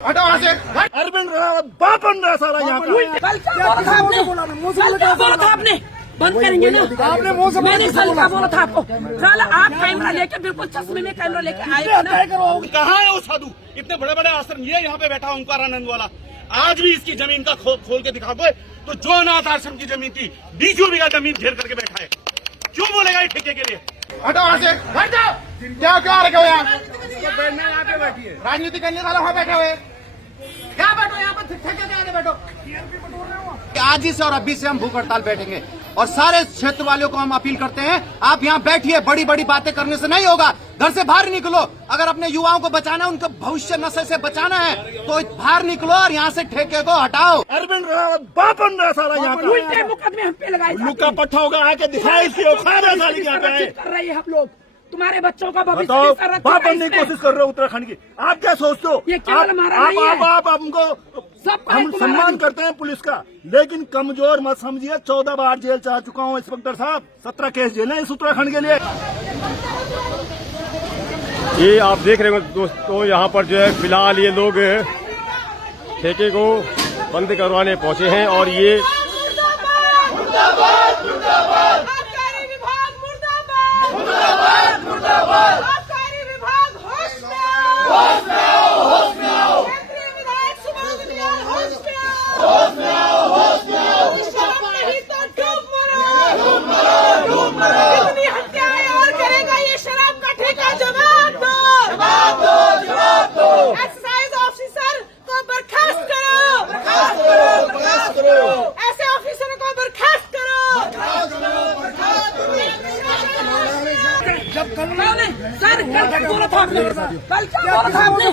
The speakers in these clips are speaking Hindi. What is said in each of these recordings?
अरविंद बापन सारा यहाँ आपने बंद करेंगे ना। आपने मुंह से मैंने कल क्या बोला था आपको। साला आप कैमरा लेके बिल्कुल चश्मे में कैमरा लेके आए थे ना। कहाँ है वो साधु? इतने बड़े बड़े आश्रम, ये यहाँ पे बैठा ओंकार आनंद वाला, आज भी इसकी जमीन का खोल के दिखा दो। तो जो अनाथ आश्रम की जमीन थी 20 बीघा जमीन घेर करके बैठा है, क्यों बोलेगा ये ठेके के लिए? हटो वहाँ से, हट जाओ। क्या रखे हुए यहाँ? यहाँ पे बैठिए, राजनीति करने वाले वहाँ बैठे हुए। क्या बैठो यहाँ पर, ठेके के आगे बैठो। आज ही से और अभी से हम भूख हड़ताल बैठेंगे और सारे क्षेत्र वालों को हम अपील करते हैं, आप यहाँ बैठिए। बड़ी बड़ी बातें करने से नहीं होगा, घर से बाहर निकलो। अगर अपने युवाओं को बचाना है, उनका भविष्य नशे से बचाना है, तो बाहर निकलो और यहाँ से ठेके को हटाओ। अरविंद बापन सारा यहाँ उल्टे मुकदमे हम पे लगाए उल्लू का पट्टा होगा, आके दिखाए इसकी औकात है साली यहाँ पे। कर रहे हैं हम लोग, तुम्हारे बच्चों का भविष्य बताओ, संरक्षण बाप है बनने की इसमें। कोशिश कर रहे हो उत्तराखंड की। आप क्या सोचते हो? ये केवल हमारा नहीं है। आप हमको सबका हम तुम्हारा सम्मान नहीं। करते हैं पुलिस का, लेकिन कमजोर मत समझिए। 14 बार जेल जा चुका हूँ इंस्पेक्टर साहब, 17 केस जेल है इस उत्तराखंड के लिए। ये आप देख रहे हो दोस्तों, यहाँ पर जो है फिलहाल ये लोग ठेके को बंद करवाने पहुंचे हैं और ये एक्साइज ऑफिसर को बर्खास्त करो, ऐसे ऑफिसरों को बर्खास्त करो। सर कल क्या बोला था आपने? कल क्या बोला था आपने?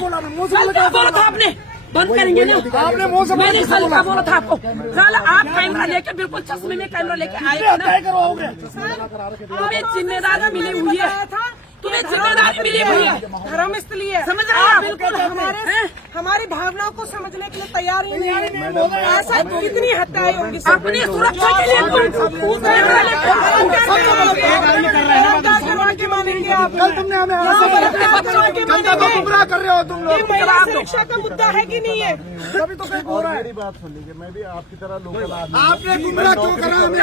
कल क्या बोला था आपने? बंद करेंगे ना। आपने मुंह से मैंने कल क्या बोला था आपको। साला आप कैमरा लेके बिल्कुल चश्मे में कैमरा लेके आए थे ना। तुम्हें जिम्मेदारी मिली हुई है, तुम्हें जिम्मेदारी मिली हुई है, धर्मस्थली है, समझ रहे हैं? बिल्कुल हमारी भावनाओं को समझने के लिए तैयार ही नहीं है। ऐसा कितनी हत्याएं होंगी अपनी सुरक्षा के लिए मानेंगे आप? कल तुमने हमें जनता को गुमराह कर रहे हो तुम लोग। महिला सुरक्षा का मुद्दा है कि नहीं है? तभी तो कहीं बोल रहा है। मेरी बात सुन लीजिए, मैं भी आपकी तरह लोकल आदमी। आपने गुमराह क्यों करा हमें?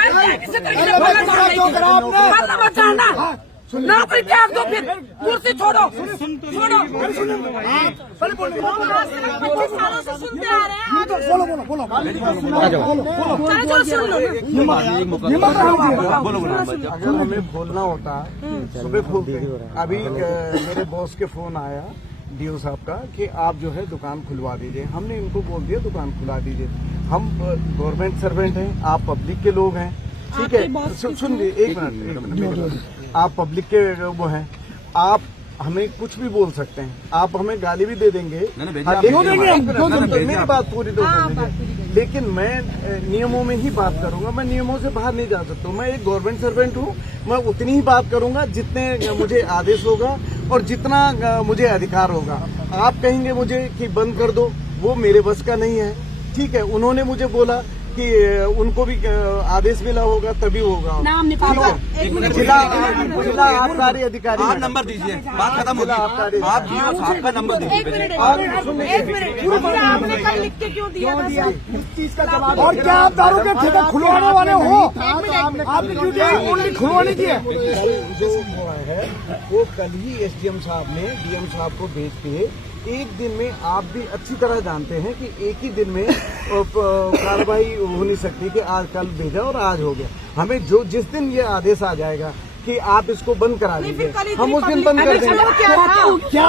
नौकरी त्याग दो, फिर कुर्सी छोड़ो, छोड़ो। 25 सालों से सुनते आ रहे हैं। बोलो अगर हमें बोलना होता सुबह बोलते। अभी मेरे बॉस के फोन आया डीओ साहब का कि आप जो है दुकान खुलवा दीजिए। हमने इनको बोल दिया दुकान खुला दीजिए। हम गवर्नमेंट सर्वेंट हैं, आप पब्लिक के लोग हैं, ठीक है। सुन एक मिनट, आप पब्लिक के वो हैं, आप हमें कुछ भी बोल सकते हैं, आप हमें गाली भी दे देंगे। मेरी बात पूरी तो लेकिन मैं नियमों में ही बात करूंगा, मैं नियमों से बाहर नहीं जा सकता हूँ। मैं एक गवर्नमेंट सर्वेंट हूँ, मैं उतनी ही बात करूंगा जितने मुझे आदेश होगा और जितना मुझे अधिकार होगा। आप कहेंगे मुझे कि बंद कर दो, वो मेरे बस का नहीं है, ठीक है। उन्होंने मुझे बोला कि उनको भी आदेश मिला होगा तभी होगा। नाम निकालो, जिला आबकारी अधिकारी, आप नंबर दीजिए, बात खत्म होगी। आप डीओ साहब का नंबर दीजिए। एक मिनट, आपने कल लिख के क्यों दिया था? इस चीज का जवाब। और क्या आप दारू के ठेका खुलवाने वाले हो? आपने क्यों खुलवाने की है? जो हुआ है वो कल ही एसडीएम साहब ने डीएम साहब को भेज के, एक दिन में आप भी अच्छी तरह जानते हैं कि एक ही दिन में कार्रवाई हो नहीं सकती कि आज कल भेजा और आज हो गया। हमें जिस दिन ये आदेश आ जाएगा कि आप इसको बंद करा दीजिए, हम उस दिन बंद कर देंगे। क्या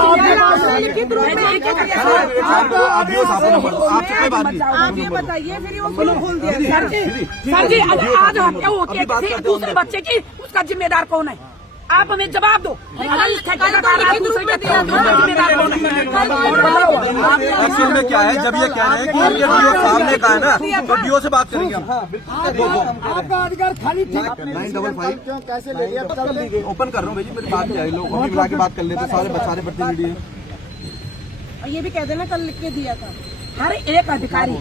आप ये बताइए, फिर वो खोल दिया। सर जी अगर आज हत्या होती है किसी दूसरे बच्चे की, उसका जिम्मेदार कौन है? आप हमें जवाब दो। एक्चुअल में क्या है, जब ये कह रहे हैं कि इनके डीओ सामने का है ना, तो डीओ से बात करेंगे हम। आपका अधिकार खाली ठीक 955 कैसे ले लिया? ओपन कर रहा हूँ भाई, मेरी बात क्या है, लोग अभी मिला के बात कर लेते, सारे प्रतिनिधि हैं। ये भी कह देना कल लिख के दिया था। हर एक अधिकारी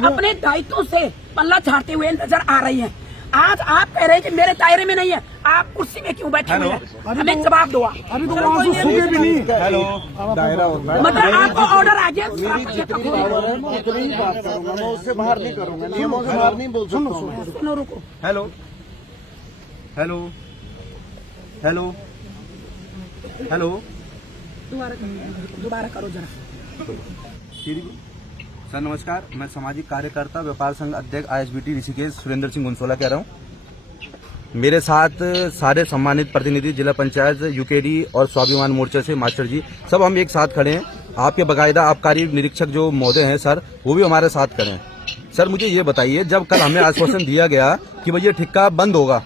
अपने दायित्व से पल्ला झाड़ते हुए नजर आ रही है। आज आप कह रहे हैं कि मेरे दायरे में नहीं है, आप कुर्सी में क्यों बैठे हुए हैं? हमें जवाब दो। अभी तो वहाँ से सूखे भी नहीं। हेलो, दायरा होता है। मतलब आपको ऑर्डर आ गया, मैं उससे बाहर नहीं करूँगा, नियमों से बाहर नहीं बोल सकता। सुनो रुको। हेलो हेलो हेलो हेलो, दोबारा करो जरा। सर नमस्कार, मैं सामाजिक कार्यकर्ता व्यापार संघ अध्यक्ष ISBT ऋषिकेश सुरेंद्र सिंह गुंसोला कह रहा हूँ। मेरे साथ सारे सम्मानित प्रतिनिधि जिला पंचायत, UKD और स्वाभिमान मोर्चा से मास्टर जी, सब हम एक साथ खड़े हैं। आपके बाकायदा आबकारी निरीक्षक जो महोदय हैं सर, वो भी हमारे साथ खड़े हैं। सर मुझे ये बताइए, जब कल हमें आश्वासन दिया गया कि भाई ये ठेका बंद होगा,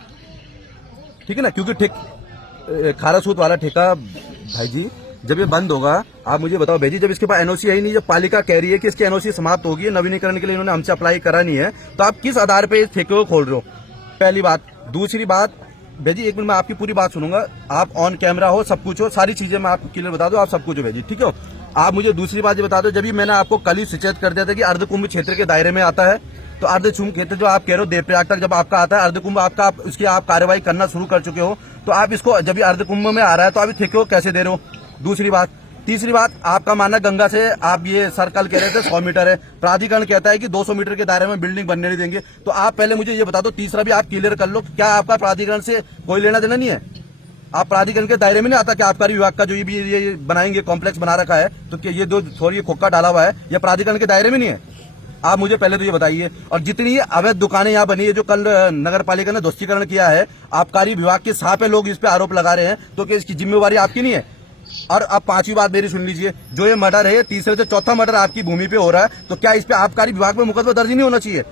ठीक है ना, क्योंकि खारा सूद वाला ठेका भाई जी जब ये बंद होगा, आप मुझे बताओ भाई जी, जब इसके पास NOC है ही नहीं, जब पालिका कह रही है कि इसकी NOC समाप्त होगी, नवीनीकरण के लिए इन्होंने हमसे अप्लाई करा नहीं है, तो आप किस आधार पे इस ठेके को खोल रहे हो? पहली बात। दूसरी बात भाई जी, एक मिनट मैं आपकी पूरी बात सुनूंगा, आप ऑन कैमरा हो, सब कुछ हो, सारी चीजें मैं आपको क्लियर बता दूं, आप सब कुछ हो भाई जी, ठीक है। आप मुझे दूसरी बात ये बता दो, जब भी मैंने आपको कल ही सचेत कर दिया था कि अर्धकुंभ क्षेत्र के दायरे में आता है, तो अर्धकुंभ क्षेत्र जो आप कह रहे हो देवप्रयाग तक जब आपका आता है अर्धकुंभ, आपका आप उसकी आप कार्रवाई करना शुरू कर चुके हो, तो आप इसको जब भी अर्धकुंभ में आ रहा है तो आप इस ठेके को कैसे दे रहे हो? दूसरी बात। तीसरी बात, आपका मानना गंगा से आप ये सर्कल कह रहे थे 100 मीटर है, प्राधिकरण कहता है कि 200 मीटर के दायरे में बिल्डिंग बनने नहीं देंगे, तो आप पहले मुझे ये बता दो, तीसरा भी आप क्लियर कर लो, क्या आपका प्राधिकरण से कोई लेना देना नहीं है? आप प्राधिकरण के दायरे में नहीं आता कि आबकारी विभाग का जो ये बनाएंगे कॉम्प्लेक्स बना रखा है, तो क्या ये जो थोड़ी खोखा डाला हुआ है, ये प्राधिकरण के दायरे में नहीं है? आप मुझे पहले तो ये बताइए। और जितनी अवैध दुकानें यहाँ बनी है, जो कल नगर पालिका ने ध्वस्तीकरण किया है, आबकारी विभाग के साथ पे लोग इस पे आरोप लगा रहे हैं, तो क्या इसकी जिम्मेवारी आपकी नहीं है? और अब पांचवी बात मेरी सुन लीजिए, जो ये मर्डर है, तीसरे से चौथा मर्डर आपकी भूमि पे हो रहा है, तो क्या इस पे आबकारी विभाग में मुकदमा दर्ज नहीं होना चाहिए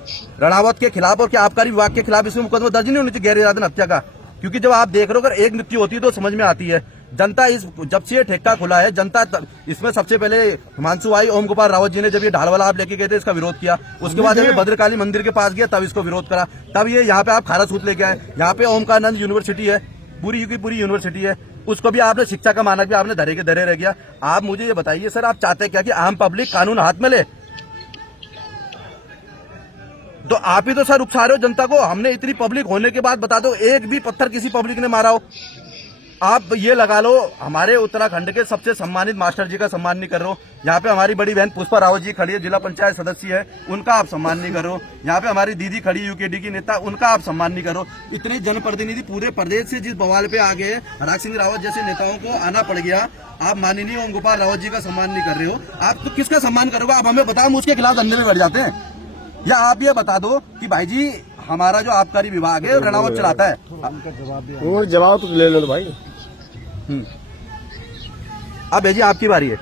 रणावत के खिलाफ? और क्या आबकारी विभाग के खिलाफ इसमें मुकदमा दर्ज नहीं होना चाहिए गैर इरादतन हत्या का? क्योंकि जब आप देख रहे हो, अगर एक मृत्यु होती है तो समझ में आती है। जनता इस जब से ये ठेका खुला है, जनता इसमें सबसे पहले हिमांशु भाई ओम गोपाल रावत जी ने जब ये ढाल वाला आप लेके गए थे, इसका विरोध किया। उसके बाद जब ये भद्रकाली मंदिर के पास गया, तब इसको विरोध करा। तब ये यहाँ पे आप खारा सूत लेके आए। यहाँ पे ओमकारानंद यूनिवर्सिटी है, पूरी की पूरी यूनिवर्सिटी है, उसको भी आपने शिक्षा का मानक भी आपने धरे के धरे रह गया। आप मुझे ये बताइए सर, आप चाहते क्या कि आम पब्लिक कानून हाथ में ले? तो आप ही तो सर उकसा रहे हो जनता को। हमने इतनी पब्लिक होने के बाद बता दो, एक भी पत्थर किसी पब्लिक ने मारा हो? आप ये लगा लो, हमारे उत्तराखंड के सबसे सम्मानित मास्टर जी का सम्मान नहीं कर रहे हो। यहाँ पे हमारी बड़ी बहन पुष्पा रावत जी खड़ी है, जिला पंचायत सदस्य है, उनका आप सम्मान नहीं कर रहे हो। यहाँ पे हमारी दीदी खड़ी है, UKD की नेता, उनका आप सम्मान नहीं कर रहे हो। इतने जनप्रतिनिधि पूरे प्रदेश से जिस बवाल पे आ गए, हराक सिंह रावत जैसे नेताओं को आना पड़ गया, आप माननीय ओम गोपाल रावत जी का सम्मान नहीं कर रहे हो। आप तो किसका सम्मान करोगे? आप हमें बताओ, हम उसके खिलाफ धंधे में बढ़ जाते हैं? या आप ये बता दो कि भाई जी हमारा जो आबकारी विभाग है रणावत चलाता है? जवाब तो ले लो भाई। अब भाई जी आपकी बारी है।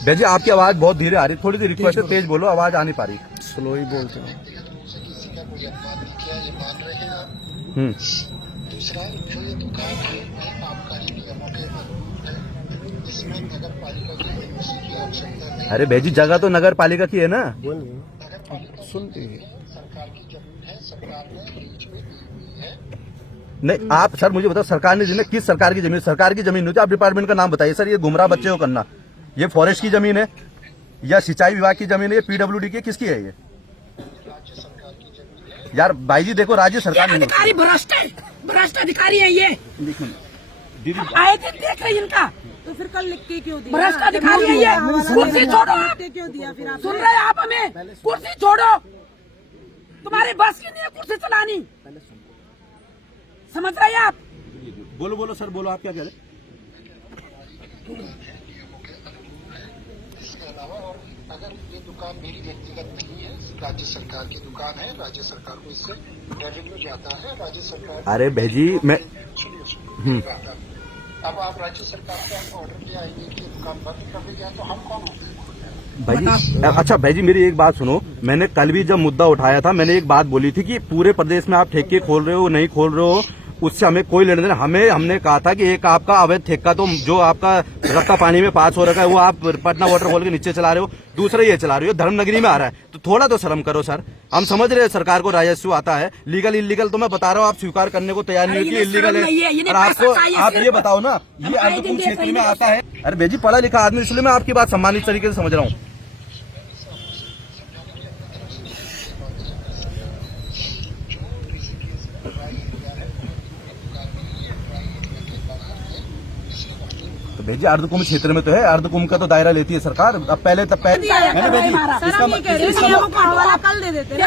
भाई जी आपकी आवाज बहुत धीरे आ रही है, थोड़ी सी रिक्वेस्ट है, तेज बोलो, आवाज आ नहीं पा रही। स्लो ही बोलते हैं। दूसरा जो ये दुकान है आबकारी नियमों के अनुरूप है, इसमें नगर पालिका की NOC की आवश्यकता नहीं। अरे भाई जी जगह तो नगर पालिका की है ना? नगर पालिका सुनते सरकार की जमीन है, सरकार ने बीच में दी हुई है। नहीं आप सर मुझे बताओ, सरकार ने जमीन, किस सरकार की जमीन? सरकार की जमीन होती है, आप डिपार्टमेंट का नाम बताइए सर। ये गुमराह बच्चे को करना, ये फॉरेस्ट की जमीन है या सिंचाई विभाग की जमीन है, ये PWD की, किसकी है ये? राज्य सरकार की जमीन है। यार भाई जी देखो, राज्य सरकार अधिकारी भ्रष्ट अधिकारी है ये। आए थे देख रहे इनका, तो फिर कल लिख के क्यों दिया? भ्रष्ट अधिकारी है ये। कुर्सी छोड़ो आप, क्यों दिया फिर आप? सुन रहे हैं आप हमें? कुर्सी छोड़ो, तुम्हारी बस की नहीं है कुर्सी चलानी, समझ रहे हैं आप? बोलो बोलो सर, बोलो आप क्या कह रहे? इसके अलावा और अगर ये दुकान मेरी व्यक्तिगत नहीं है, राज्य सरकार की दुकान है, राज्य सरकार को इससे रेवेन्यू जाता है, राज्य सरकार। अरे भाई जी मैं सुनिए, अब आप राज्य सरकार का ऑर्डर ले आएंगे कि दुकान बंद कर दी जाए, तो हम कौन होते हैं भाई जी? अच्छा भाई जी मेरी एक बात सुनो, मैंने कल भी जब मुद्दा उठाया था, मैंने एक बात बोली थी कि पूरे प्रदेश में आप ठेके खोल रहे हो नहीं खोल रहे हो, उससे हमें कोई लेना देना। हमने कहा था कि एक आपका अवैध ठेका तो जो आपका रक्का पानी में पास हो रखा है, वो आप पटना वाटरफॉल के नीचे चला रहे हो, दूसरा ये चला रहे हो, धर्मनगरी में आ रहा है, तो थोड़ा तो शर्म करो सर। हम समझ रहे हैं सरकार को राजस्व आता है, लीगल इलीगल तो मैं बता रहा हूँ, आप स्वीकार करने को तैयार नहीं होती, इलीगल है। और आपको आप ये बताओ ना, ये अर्धकुंभ क्षेत्र में आता है। अरे भाई जी पढ़ा लिखा आदमी, इसलिए मैं आपकी बात सम्मानित तरीके से समझ रहा हूँ। तो भेजिए, अर्धकुंभ क्षेत्र में तो है, अर्धकुंभ का तो दायरा लेती है सरकार। अब पहले तब सर हम ये कह रहे हैं नियमों का हवाला कल दे देते हैं।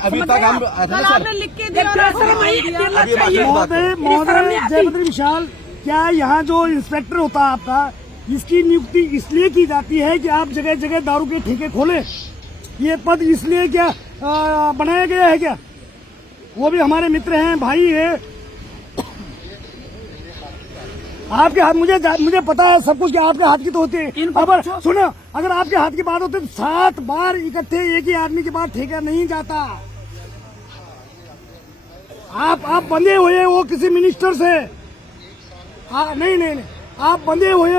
अभी तक हम कल आपने लिख के दिया। महोदय जयपत्री विशाल, क्या यहाँ जो इंस्पेक्टर होता है आपका, इसकी नियुक्ति इसलिए की जाती है कि आप जगह जगह दारू के ठेके खोले? ये पद इसलिए क्या बनाया गया है क्या? वो भी हमारे मित्र हैं, भाई है आपके हाथ। मुझे पता है सब कुछ कि आपके हाथ की तो होती है। अब सुनो, अगर आपके हाथ की बात होती तो 7 बार इकट्ठे एक ही आदमी के बाद ठेका नहीं जाता। आप बंधे हुए हो किसी मिनिस्टर से। नहीं, आप बंधे हुए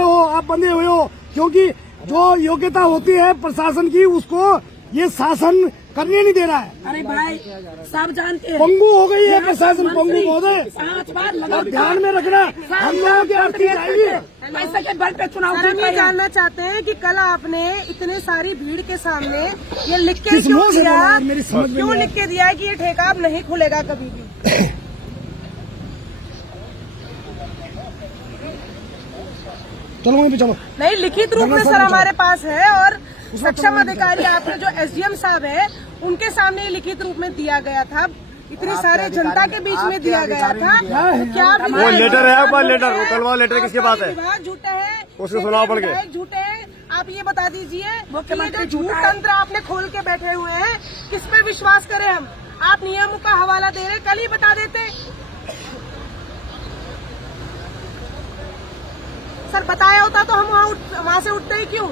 हो क्योंकि जो योग्यता होती है प्रशासन की, उसको ये शासन करने नहीं दे रहा है। अरे भाई सब जानते हैं, पंगु हो गई है प्रशासन, पंगु महोदय। 5 बार लगा ध्यान में रखना, हम लोगों की अर्थी जाएगी। पैसे के बल पे चुनाव सर हम ये जानना चाहते हैं कि कल आपने इतने सारी भीड़ के सामने ये लिख के क्यों दिया, क्यों लिख के दिया कि ये ठेका अब नहीं खुलेगा कभी भी? चलो वहीं पे चलो। नहीं, लिखित रूप में सर हमारे पास है और सक्षम अधिकारी आपके जो एसडीएम साहब है उनके सामने लिखित रूप में दिया गया था। इतनी सारे जनता के बीच में दिया गया था। क्या वो लेटर है आपका? लेटर वो कल वाला लेटर किसके पास है? विभाग झूठे है, उसको सुनाओ पड़ के। झूठे हैं। आप ये बता दीजिए कि ये जो झूठ तंत्र आपने खोल के बैठे हुए हैं, किस पे विश्वास करें हम? आप नियमों का हवाला दे रहे, कल ही बता देते। सर बताया होता तो हम वहाँ से उठते ही क्यों?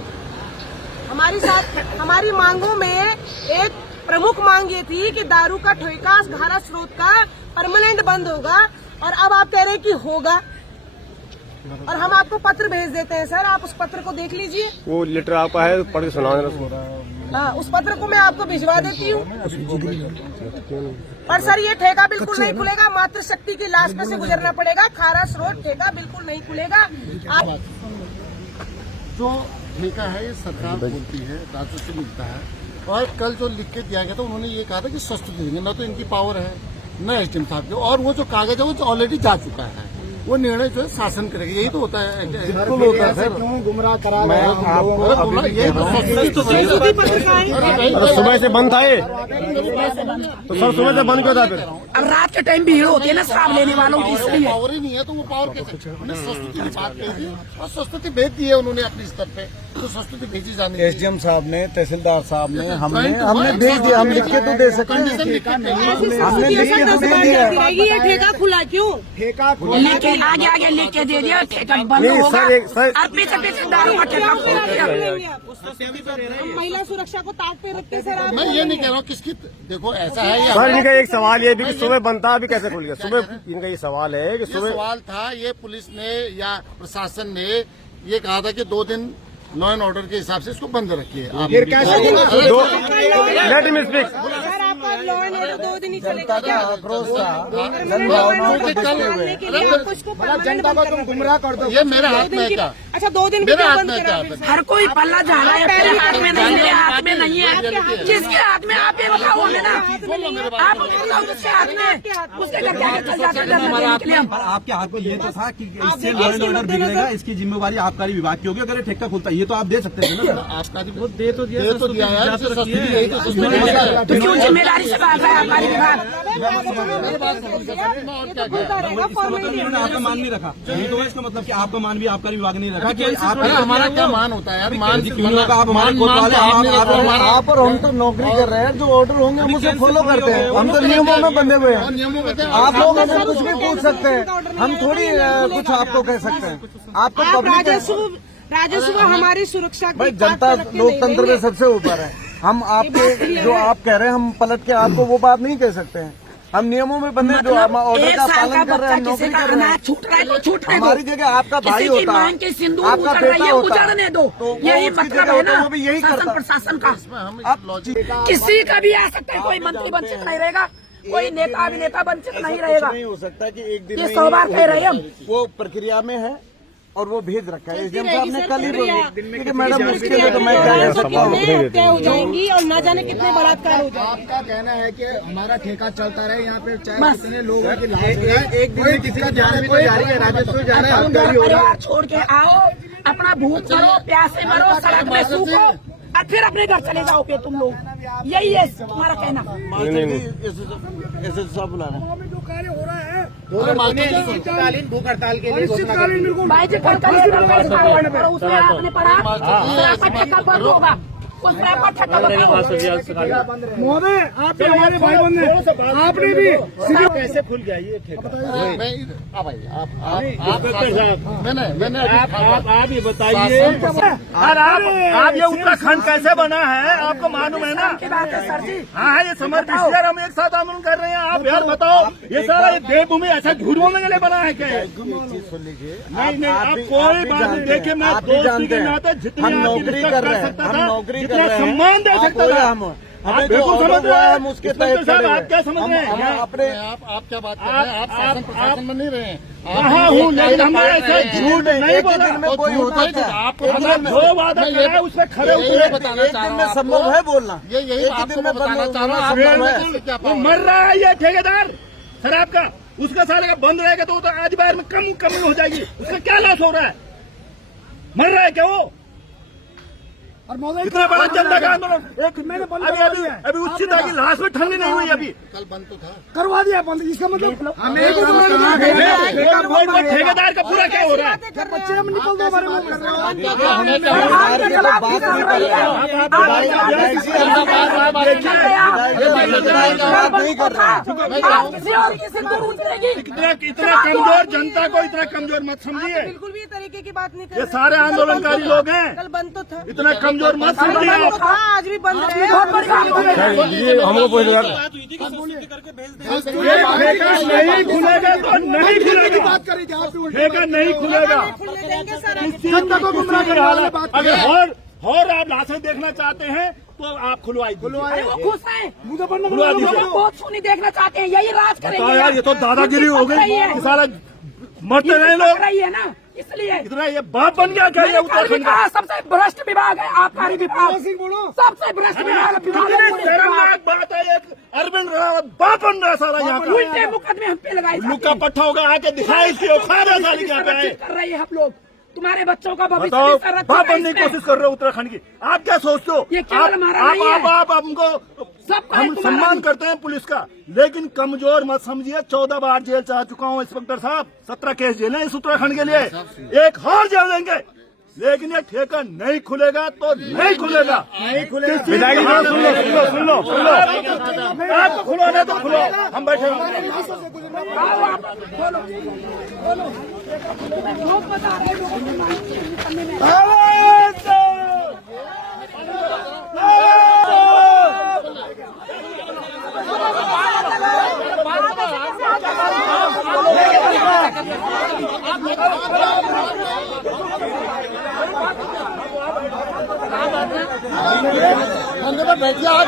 हमारी मांगों में एक प्रमुख मांग ये थी कि दारू का ठेका धारा स्रोत का परमानेंट बंद होगा, और अब आप कह रहे हैं कि होगा, और हम आपको पत्र भेज देते हैं। सर आप उस पत्र को देख लीजिए। वो लेटर आपका है, पढ़ के सुनाना। हाँ, उस पत्र को मैं आपको भिजवा देती हूँ। पर सर ये ठेका बिल्कुल नहीं खुलेगा, मातृ शक्ति की लाश में से गुजरना पड़ेगा। खारा स्रोत ठेका बिल्कुल नहीं खुलेगा। जो ठेका है ये सरकार बोलती है, राजस्व मिलता है, और कल जो लिख के दिया गया था उन्होंने ये कहा था कि सस्त देंगे, न तो इनकी पावर है न एसडीएम साहब की, और वो जो कागज है वो ऑलरेडी जा चुका है। वो निर्णय जो है शासन करेगा, यही तो होता है। बिल्कुल होता है सर, गुमराह करा मैं आपको यही तो सुबह से बंद था ये, तो सर सुबह से बंद क्यों था फिर? अब रात के टाइम भीड़ होती है ना शराब लेने वालों की, इसलिए पावर ही नहीं है। तो वो पावर कैसे? उन्होंने संस्तुति की बात कही थी और संस्तुति भेज दी है उन्होंने अपने स्तर पे, तो संस्तुति भेजी जानी है। एसडीएम साहब ने, तहसीलदार साहब ने, हमने भेज दिया। हम लिख के तो दे सकते हैं। हमने लिख के तो दे दिया। ये ठेका खुला क्यों? ठेका आगे लिख के दे दिया, ठेका बंद होगा। अब पीछे दारू का ठेका खोल दिया। महिला सुरक्षा को ताक पे रखते सर आप। मैं ये नहीं कह रहा हूँ किसकी, देखो ऐसा है। सर इनका एक सवाल ये भी कि सुबह बंद था, अभी कैसे खुल गया? सुबह इनका ये सवाल है कि सुबह सवाल था, ये पुलिस ने या प्रशासन ने ये कहा था कि 2 दिन लॉ एंड ऑर्डर के हिसाब से इसको बंद रखिए। Let me speak. सर आपका लॉ एंड ऑर्डर 2 दिन ही चलेगा क्या? जनता को तुम गुमराह कर दो। ये मेरे हाथ में है क्या? अच्छा 2 दिन मेरे हाथ बंद में करा? क्या? हर कोई पल्ला जा रहा है, तेरे हाथ में नहीं, मेरे हाथ में नहीं है। जिसके हाथ में आप ये बताओ हमें ना, आप बताओ जिसके हाथ में, उसके घर के आगे चल जाते हैं। आपके हाथ में ये तो था कि इससे लॉ एंड ऑर्डर बिगड़ेगा, इसकी जिम्मेवारी आबकारी विभाग की होगी अगर ये ठेका खुलता है। ये तो आप दे सकते हैं ना, आबकारी वो दे तो दिया यार। तो क्यों जिम्मेदारी से बात है हमारी विभाग? आपका मान नहीं रखा, नहीं तो इसका मतलब कि आपका मान भी आबकारी विभाग नहीं रखा कि हमारा क्या मान होता है यार? मान आप और हम तो नौकरी कर रहे हैं, जो ऑर्डर होंगे हम उसे फॉलो करते हैं। हम तो नियमों में बंधे हुए हैं। आप लोग हमें कुछ भी पूछ सकते हैं, हम थोड़ी कुछ आपको कह सकते हैं। आपको राजस्व हमारी सुरक्षा की भाई, जनता लोकतंत्र में सबसे ऊपर है। हम आपके जो आप कह रहे हैं हम पलट के आपको वो बात नहीं कह सकते हैं। हम नियमों में बंधे, जो हम ऑर्डर का पालन कर रहे हैं, हम नौकरी कर रहे हैं। छूट रहा है तो छूट रहे दो। हमारी जगह आपका भाई होता है, आपका बेटा होता है, उजड़ने दो। यही मतलब है ना वो भी यही शासन करता। प्रशासन का। किसी का भी आ सकता है, कोई मंत्री वंचित नहीं रहेगा, कोई नेता अभिनेता वंचित नहीं रहेगा। नहीं हो सकता कि एक दिन ये 100 बार कह रहे हैं हम। वो प्रक्रिया में है, और वो भेज रखा है। एसडीएम साहब ने कल ही बोला मैडम उसके लिए तो मैं क्या कर सकता हूँ। हत्या हो जाएंगी और न जाने कितने बलात्कार हो जाएंगे। आपका कहना है कि हमारा ठेका चलता रहे यहाँ पे, चाहे कितने लोगों की लाश एक दिन किसी का जाने को जारी है, राजस्व जा रहा है, परिवार छोड़ के आओ, अपना भूख मरो, प्यासे मरो, सड़क में सूखो और फिर अपने घर चले जाओगे तुम लोग। यही है तुम्हारा कहना। ऐसे सब बुला रहे हैं। जो कार्य हो रहा है अनिश्चितकालीन भूख हड़ताल के लिए उसमें आपने पढ़ा ठेका बंद होगा, उस पर ठेका महोदय आपके हमारे भाई बंद हैं, आपने भी कैसे खुल गया ये ठेका? आप ये बताइए, आप ये उत्तराखंड कैसे बना है आपको मालूम है ना? हाँ ये समर पिछले हम एक साथ आंदोलन कर रहे हैं। आप यार बताओ, ये सारा ये देवभूमि ऐसा झूठ बोलने के लिए बना है क्या? नहीं आप कोई बात नहीं, देखिए मैं दोस्ती के नाते जितनी नौकरी कर सकता था, जितना सम्मान दे सकता था, आप बिल्कुल समझ रहे हैं। हम उसके तहत आप क्या समझ रहे हैं? अपने आप क्या बात कर रहे हैं? आप शासन प्रशासन में नहीं रहे हैं। हाँ हूँ, लेकिन हमने ऐसा झूठ नहीं बोला। कोई होता है आपको जो वादा करा है उसमें खड़े उतरे। बताना चाह रहा हूँ, संभव है बोलना, यही आपको बताना चाह रहा हूँ। वो मर रहा है ये ठेकेदार शराब का, उसका सारे का बंद रहेगा तो आज बार में कमी हो जाएगी। उसका क्या लॉस हो रहा है? मर रहा है क्या वो? इतना बड़ा जनता का आंदोलन अभी उचित की लाश में ठंडी नहीं हुई, अभी कल बंद तो था, करवा दिया बंद। इसका मतलब ठेकेदार का पूरा क्या हो रहा है? बच्चे हम निकल दो हमारे इतना कमजोर जनता को इतना कमजोर मत समझिए। बिल्कुल भी तरीके की बात नहीं कर ये सारे आंदोलनकारी लोग हैं, कल बंद तो था, इतना कमजोर मत समझिए। आज भी बंद है। ये हमको नहीं खुलेगा तो नहीं खुलेगा, बात करेगी ठेका नहीं खुलेगा। जनता को गुमराह कर रहा है। अगर और आप लाशें देखना चाहते हैं तो आप खुलवाइए। अरे वो खुश है, खुलवा दीजिए। बहुत सुनी देखना चाहते हैं, यही राज करेंगे यार, ये तो दादागिरी हो गई। सारा मरते रहे लोग, रही है ना, इसलिए इतना ये बाप बन गया क्या? ये उत्तराखंड का सबसे भ्रष्ट विभाग है आबकारी विभाग, सबसे भ्रष्ट विभाग। शर्मनाक बात है, एक अरविंद रावत बाप बन रहा है सारा यहाँ का। उल्टे मुकदमे हम पे लगाए लुक का पट्टा होगा, आके दिखाए इसकी औकात है सारी क्या पे। कर रहे हैं हम लोग, तुम्हारे बच्चों का भविष्य बताओ, संरक्षण बाप है बनने की इसमें। कोशिश कर रहे हो उत्तराखंड की। आप क्या सोचते हो? ये केवल हमारा नहीं है। आप हमको सबका हम है, तुम्हारा सम्मान नहीं। करते हैं पुलिस का, लेकिन कमजोर मत समझिए। 14 बार जेल जा चुका हूँ इंस्पेक्टर साहब, 17 केस जेल है इस उत्तराखंड के लिए, एक और जेल देंगे, लेकिन ये ठेका नहीं खुलेगा तो नहीं खुलेगा। नहीं खुलेगा। सुन लो आपको खुलवाना तो खुलो, हम बैठे लोग बता रहे बैठिए आप।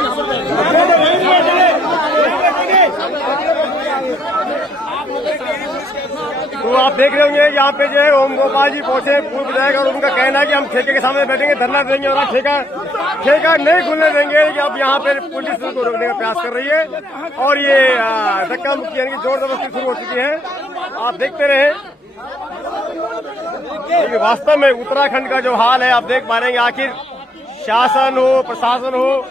तो आप देख रहे होंगे यहाँ पे जो है ओम गोपाल जी पहुंचे पूर्व विधायक, और उनका कहना है कि हम ठेके के सामने बैठेंगे, धरना देंगे और ठेका नहीं खुलने देंगे। कि अब यहाँ पे पुलिस को रोकने का प्रयास कर रही है और ये धक्का मुक्की यानी कि जोर जबरदस्ती शुरू हो चुकी है। आप देखते रहे, क्योंकि वास्तव में उत्तराखंड का जो हाल है आप देख पा रहे हैं। आखिर शासन हो, प्रशासन हो,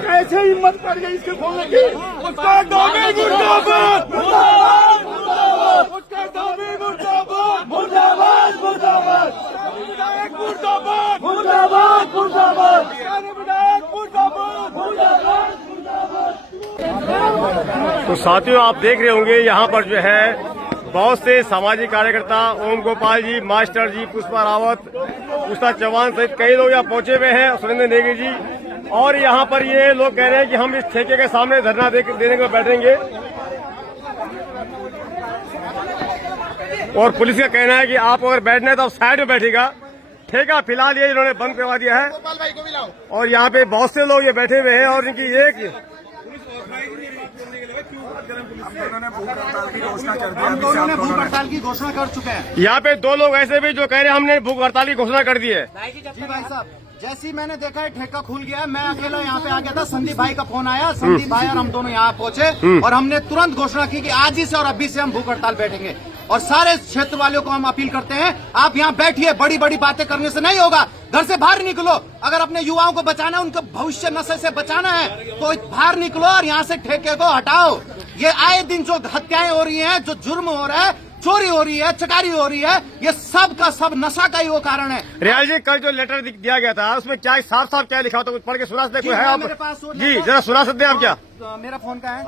कैसे हिम्मत कर गई इसके खोलने की? उसका दावे मुर्दाबाद, उसका दावे मुर्दाबाद, मुर्दाबाद, मुर्दाबाद, विधायक मुर्दाबाद, मुर्दाबाद, मुर्दाबाद, विधायक मुर्दाबाद, मुर्दाबाद, मुर्दाबाद। तो साथियों आप देख रहे होंगे यहाँ पर जो है बहुत से सामाजिक कार्यकर्ता, ओम गोपाल जी, मास्टर जी, पुष्पा रावत, उषा चौहान सहित कई लोग यहाँ पहुंचे हुए हैं, सुरेंद्र नेगी जी। और यहाँ पर ये लोग कह रहे हैं कि हम इस ठेके के सामने धरना देने को बैठेंगे। और पुलिस का कहना है कि आप अगर बैठना है तो आप साइड में बैठेगा। ठेका फिलहाल ये इन्होंने बंद करवा दिया है और यहाँ पे बहुत से लोग ये बैठे हुए हैं और इनकी एक हम दोनों ने भूख हड़ताल की घोषणा कर चुके हैं। यहाँ पे दो लोग ऐसे भी जो कह रहे हैं हमने भूख हड़ताल की घोषणा कर दी है। जी भाई साहब, जैसे ही मैंने देखा है ठेका खुल गया है, मैं अकेला यहाँ पे आ गया था। संदीप भाई का फोन आया, संदीप भाई और हम दोनों यहाँ पहुंचे और हमने तुरंत घोषणा की कि आज ही से और अभी से हम भूख हड़ताल बैठेंगे। और सारे क्षेत्र वालों को हम अपील करते हैं, आप यहाँ बैठिए, बड़ी बड़ी बातें करने से नहीं होगा। घर से बाहर निकलो, अगर अपने युवाओं को बचाना है, उनका भविष्य नशे से बचाना है, तो बाहर निकलो और यहाँ से ठेके को हटाओ। ये आए दिन जो हत्याएं हो रही हैं, जो जुर्म हो रहा है, चोरी हो रही है, चकारी हो रही है, ये सब का सब नशा का ही वो कारण है। रियाल जी, कल जो लेटर दिया गया था उसमें क्या साफ साफ क्या लिखा होता, कुछ पढ़ के सुना सकते कोई है आप? मेरे पास जी जरा सुना सकते हैं आप क्या? मेरा फोन का है।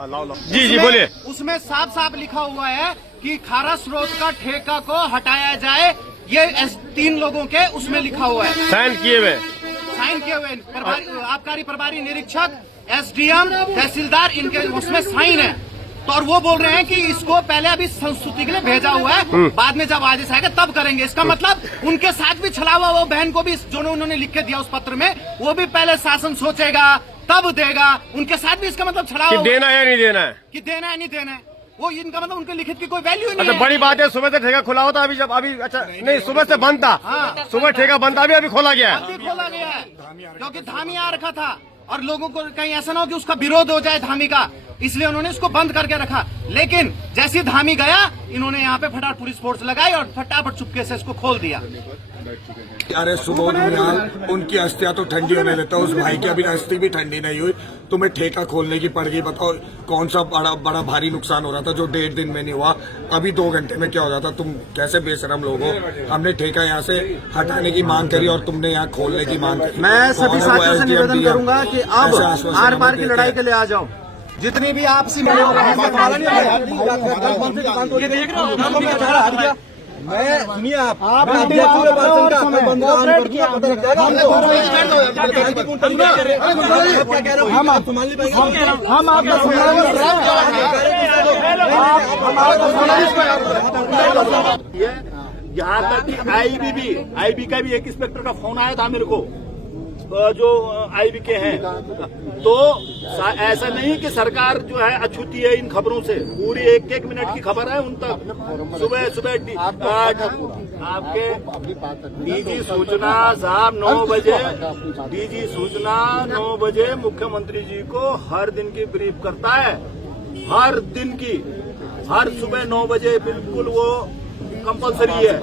जी जी बोलिए। उसमें साफ साफ लिखा हुआ है कि खारा स्रोत का ठेका को हटाया जाए। ये 3 लोगों के उसमें लिखा हुआ है, साइन किए हुए आबकारी प्रभारी निरीक्षक, SDM, तहसीलदार, इनके उसमें साइन है। तो और वो बोल रहे हैं कि इसको पहले अभी संस्तुति के लिए भेजा हुआ है, बाद में जब आदेश आएगा तब करेंगे। इसका मतलब उनके साथ भी छलावा, वो बहन को भी जो उन्होंने लिख के दिया उस पत्र में, वो भी पहले शासन सोचेगा तब देगा। उनके साथ भी इसका मतलब छलावा, देना है नहीं देना है, कि देना है नहीं देना है, वो इनका मतलब उनके लिखित की कोई वैल्यू नहीं अच्छा है। बड़ी बात है, सुबह से ठेका खुला होता अभी, जब अभी अच्छा नहीं सुबह से बंद था, सुबह ठेका बंद था, अभी खोला गया है। अभी खोला गया है क्योंकि धामी आ रखा था और लोगों को कहीं ऐसा ना हो कि उसका विरोध हो जाए धामी का, इसलिए उन्होंने इसको बंद करके रखा। लेकिन जैसे ही धामी गया, इन्होंने यहाँ पे फटाफट पुलिस फोर्स लगाई और फटाफट चुपके से इसको खोल दिया। अरे सुबोध उनियाल, उनकी अस्थियां तो ठंडी होने देता, उस भाई की अभी अस्थि भी ठंडी नहीं हुई। तुम्हें ठेका खोलने की पड़ गई, बताओ कौन सा बड़ा भारी नुकसान हो रहा था जो 1.5 दिन में नहीं हुआ, अभी 2 घंटे में क्या हो जाता। तुम कैसे बेशरम लोग हो। हमने ठेका यहाँ से हटाने की मांग करी और तुमने यहाँ खोलने की मांग करी। मैं सभी साथियों से निवेदन करूंगा कि अब आर पार की लड़ाई के लिए आ जाओ। जितनी भी आपसी मैं सुनिए, आप यहाँ तक कि आईबी का भी एक इंस्पेक्टर का फोन आया था मेरे को, जो आईबी के हैं। तो ऐसा नहीं कि सरकार जो है अछूती है इन खबरों से, पूरी 1-1 मिनट की खबर है उन तक। सुबह आपके डीजी सूचना साहब 9 बजे, डीजी सूचना 9 बजे मुख्यमंत्री जी को हर दिन की ब्रीफ करता है, हर दिन की, हर सुबह 9 बजे बिल्कुल वो कंपलसरी है।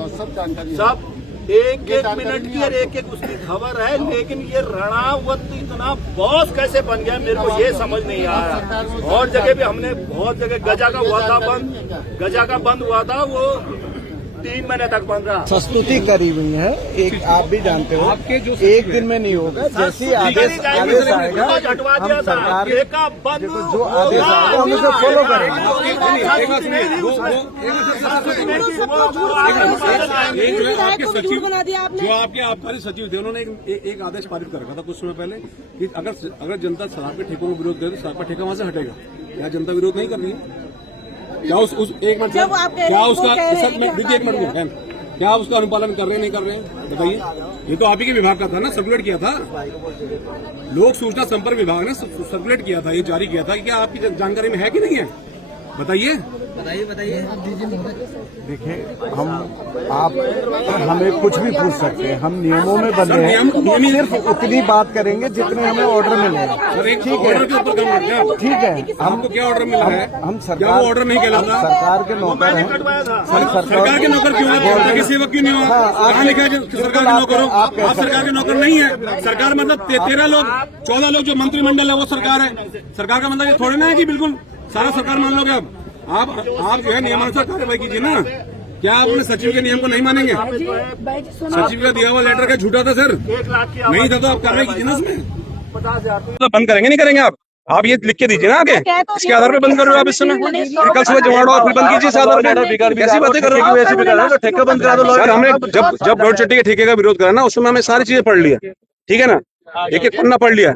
सब 1-1 मिनट की और 1-1 उसकी खबर है। लेकिन ये रणावत इतना बॉस कैसे बन गया, मेरे को ये समझ नहीं आ रहा। और जगह भी हमने बहुत जगह गजा का हुआ था बंद, गजा का बंद हुआ था, वो 3 महीने तक बंद रहा। संस्तुति करी हुई है, एक आप भी जानते हो, एक दिन में नहीं होगा। जैसे आदेश आएगा, हम सरकार जो आदेश आएगा हम उसे फॉलो करेंगे। जो आपके आबकारी सचिव थे, उन्होंने एक आदेश पारित कर रखा था कुछ समय पहले कि अगर जनता शराब के ठेकों को विरोध करे तो शराब का ठेका वहां से हटेगा। क्या जनता विरोध नहीं कर रही है? क्या उस एक मिनट, क्या उसका देखिए, एक मिनट, क्या उसका अनुपालन कर रहे हैं नहीं कर रहे हैं, बताइए। ये तो आप ही के विभाग का था ना, सर्कुलेट किया था, लोक सूचना संपर्क विभाग ने सर्कुलेट किया था, ये जारी किया था कि क्या आपकी जानकारी में है कि नहीं है, बताइए। देखिए, आप हमें कुछ भी पूछ सकते हैं, हम नियमों में बंधे हैं, सिर्फ उतनी बात करेंगे जितने हमें ऑर्डर मिले। ठीक है, ठीक है। हमको क्या ऑर्डर मिला है? हम सरकार ऑर्डर नहीं कहलाता, सरकार के नौकर हैं। सरकार के नौकर क्यों है? की सेवक क्यों नहीं हुआ? कहाँ लिखा है सरकार के नौकर हो? आप सरकार के नौकर नहीं है। सरकार मतलब 13 लोग 14 लोग जो मंत्रिमंडल है वो सरकार है। सरकार का मतलब ये थोड़ी ना है कि बिल्कुल सारा सरकार मान लोगे। अब आप जो है नियमानुसार कार्रवाई कीजिए ना। क्या आप अपने सचिव के नियम को नहीं मानेंगे? सचिव का दिया हुआ लेटर क्या झूठा था सर? नहीं था तो आप कार्रवाई कीजिए ना उसमें। तो बंद करेंगे नहीं करेंगे आप ये लिख के दीजिए ना आगे, इसके आधार पे बंद कर रहे हो आप इस समय। कल सुबह जमाड़ो फिर बंद कीजिए इस आधार पे। कैसी बातें कर रहे हो? ठेका बंद करा दो। सर हमने जब रोड चट्टी के ठेके का विरोध करा ना, उस समय हमें सारी चीजें पढ़ लिया, ठीक है ना, एक एक पन्ना पढ़ लिया।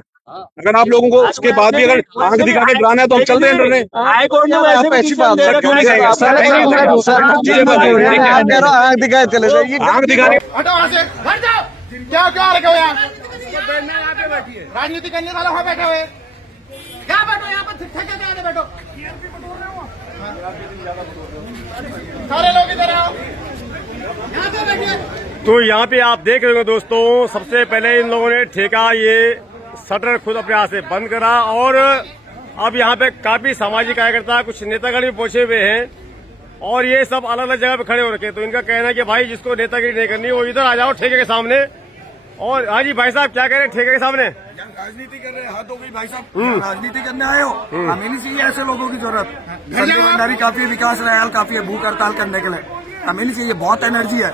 अगर आप लोगों को उसके बाद भी अगर आंख दिखा के डराना है तो हम चल रहे हैं डरने। हाईकोर्ट ने ऐसी बात क्यों नहीं कहेंगे? आंख दिखाए चले जाइए, आंख दिखाने। हटो वहाँ से, हट जाओ। क्या रखे हो यहाँ? राजनीति करने वाले वहाँ बैठे हुए, यहाँ बैठो, यहाँ पर ठेके के आगे बैठो, सारे लोग इधर आओ, यहाँ पे बैठिए। तो यहाँ पे आप देख रहे हो दोस्तों, सबसे पहले इन लोगों ने ठेका ये शटर खुद अपने हाथ से बंद करा और अब यहाँ पे काफी सामाजिक कार्यकर्ता, कुछ नेतागण भी पहुंचे हुए हैं और ये सब अलग अलग जगह पे खड़े हो रखे हैं। तो इनका कहना है कि भाई जिसको नेतागिरी नहीं करनी वो इधर आ जाओ ठेके के सामने। और हाँ जी भाई साहब, क्या कह रहे हैं ठेके के सामने? राजनीति कर रहे हैं, हाथ हो गई भाई साहब, राजनीति करने आए हो, हमें नहीं चाहिए ऐसे लोगों की जरूरत। दुकानदारी काफी विकास रहा काफी है भूख हड़ताल करने के लिए, हमें नहीं चाहिए, बहुत एनर्जी है,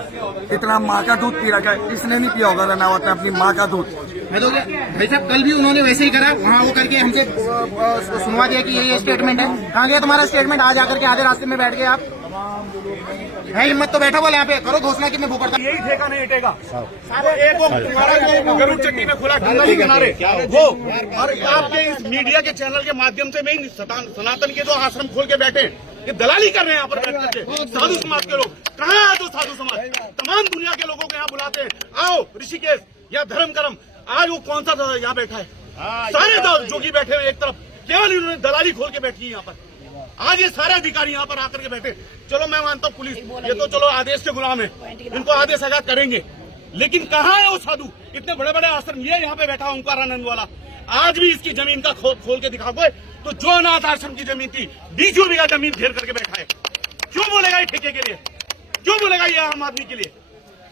इतना माँ का दूध पी रखा है, इसने नहीं पिया होगा रनावत ने अपनी माँ का दूध। भाई साहब कल भी उन्होंने वैसे ही करा, वहाँ वो करके हमसे सुनवा दिया कि ये स्टेटमेंट है। कहाँ गया तुम्हारा स्टेटमेंट? आज आकर के आधे रास्ते में बैठ गए आप। है हिम्मत तो बैठा बोले यहाँ पे करो घोषणा कि मैं भूख हड़ताल। यही ठेका नहीं हटेगा। एक वो तुम्हारा जो गरुड़ चट्टी में खुला डंगा नहीं किनारे वो, और आपके इस मीडिया के चैनल के माध्यम से मैं सनातन के जो आश्रम खोल के बैठे ये दलाली कर रहे हैं यहाँ पर बैठ करके। साधु समाज के लोग कहाँ है? तो साधु समाज तमाम दुनिया के लोगों को यहाँ बुलाते हैं, आओ ऋषिकेश या धर्म करम। आज वो कौन सा यहाँ बैठा है? सारे जोगी बैठे हुए एक तरफ, केवल इन्होंने दलाली खोल के बैठी है यहाँ पर। आज ये सारे अधिकारी यहाँ पर आकर के बैठे। चलो मैं मानता हूँ पुलिस ये तो चलो आदेश के गुलाम है, इनको आदेश आजाद करेंगे, लेकिन कहाँ है वो साधु? इतने बड़े बड़े आश्रम, ये यहाँ पे बैठा ओंकारानंद वाला, आज भी इसकी जमीन का खोल के दिखाओगे तो जो अनाथ आश्रम की जमीन थी 20 बीघा जमीन घेर करके बैठा है। क्यों बोलेगा ये ठेके के लिए? क्यों बोलेगा ये आम आदमी के लिए?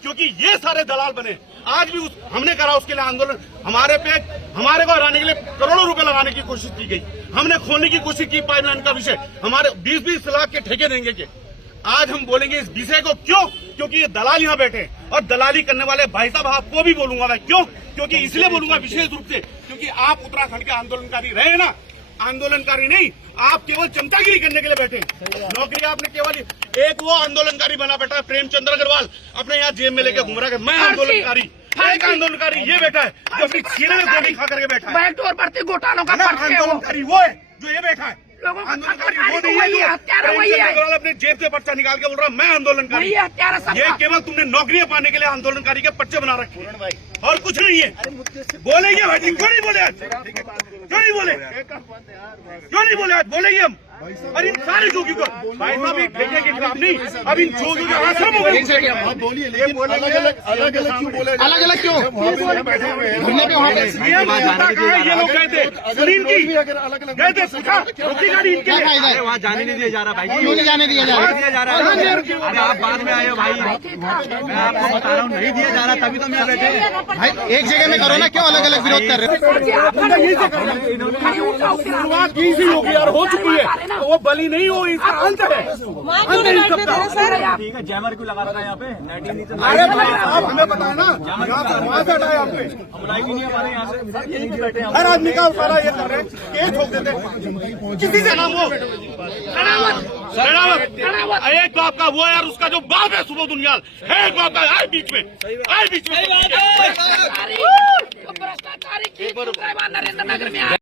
क्योंकि ये सारे दलाल बने। आज भी हमने करा उसके लिए आंदोलन, हमारे को हराने के लिए करोड़ों रुपए लगाने की कोशिश की गई, हमने खोलने की कोशिश की पाइपलाइन का विषय, हमारे 20-20 लाख के ठेके देंगे के। आज हम बोलेंगे इस विषय को, क्यों? क्योंकि ये दलाल यहाँ बैठे हैं और दलाली करने वाले भाई साहब आपको भी बोलूंगा मैं। क्यों? क्योंकि इसलिए बोलूंगा विशेष रूप से क्योंकि आप उत्तराखंड के आंदोलनकारी रहे ना, आंदोलनकारी नहीं, आप केवल चमचागिरी करने के लिए बैठे। नौकरी आपने केवल एक वो आंदोलनकारी बना बैठा है प्रेमचंद्र अग्रवाल, अपने यहाँ जेब में लेके घूम रहा है मैं आंदोलनकारी। एक आंदोलनकारी ये बैठा है जो अपनी सीने में गोली खा करके बैठा है। बैकडोर भर्ती घोटालों का आंदोलनकारी वो है जो ये बैठा है। लोगों को आंदोलनकारी वो नहीं है, प्रेमचंद्र अग्रवाल अपने जेब से पर्चा निकाल के बोल रहा मैं आंदोलनकारी। ये केवल तुमने नौकरियां पाने के लिए आंदोलनकारी के पर्चे बना रखे और कुछ नहीं है। बोलेंगे भाई, क्यों नहीं बोले आज? क्यों नहीं बोले? क्यों नहीं बोले आज? बोलेंगे हम। और इन सारे जोगी को भाई साहब एक ठेके के खिलाफ नहीं, अब इन जोगी के आश्रम हो गए। अलग अलग क्यों बोले? अलग अलग क्यों? ये लोग गए थे सुनील की गए थे, पूछा रोकी गाड़ी इनके लिए, वहाँ जाने नहीं दिया जा रहा भाई, क्यों नहीं जाने दिया जा रहा? अरे आप बाद में आए हो भाई, मैं आपको बता रहा हूँ नहीं दिया जा रहा, तभी तो मैं बैठे। भाई एक जगह में करो ना, क्यों अलग अलग विरोध कर रहे हो? शुरुआत यही से होगी यार, हो चुकी है, वो बलि नहीं हो, इसका अंत है। ठीक है, जैमर क्यों लगा रखा है यहाँ पे? अरे भाई साहब हमें पता है ना, वहाँ से हटाए आपने, हम लाइव ही नहीं आ पा रहे यहाँ से, यहीं पे बैठे हैं। हर आदमी का सारा ये कर रहे हैं, केस ठोक देते हैं। किसी से नाम हो शरावत, एक बाप का वो है यार, उसका जो बाप है सुबह दुनियाल है, एक बाप का आए बीच में, आए बीच में। भ्रष्टाचारी की नरेंद्र नगर में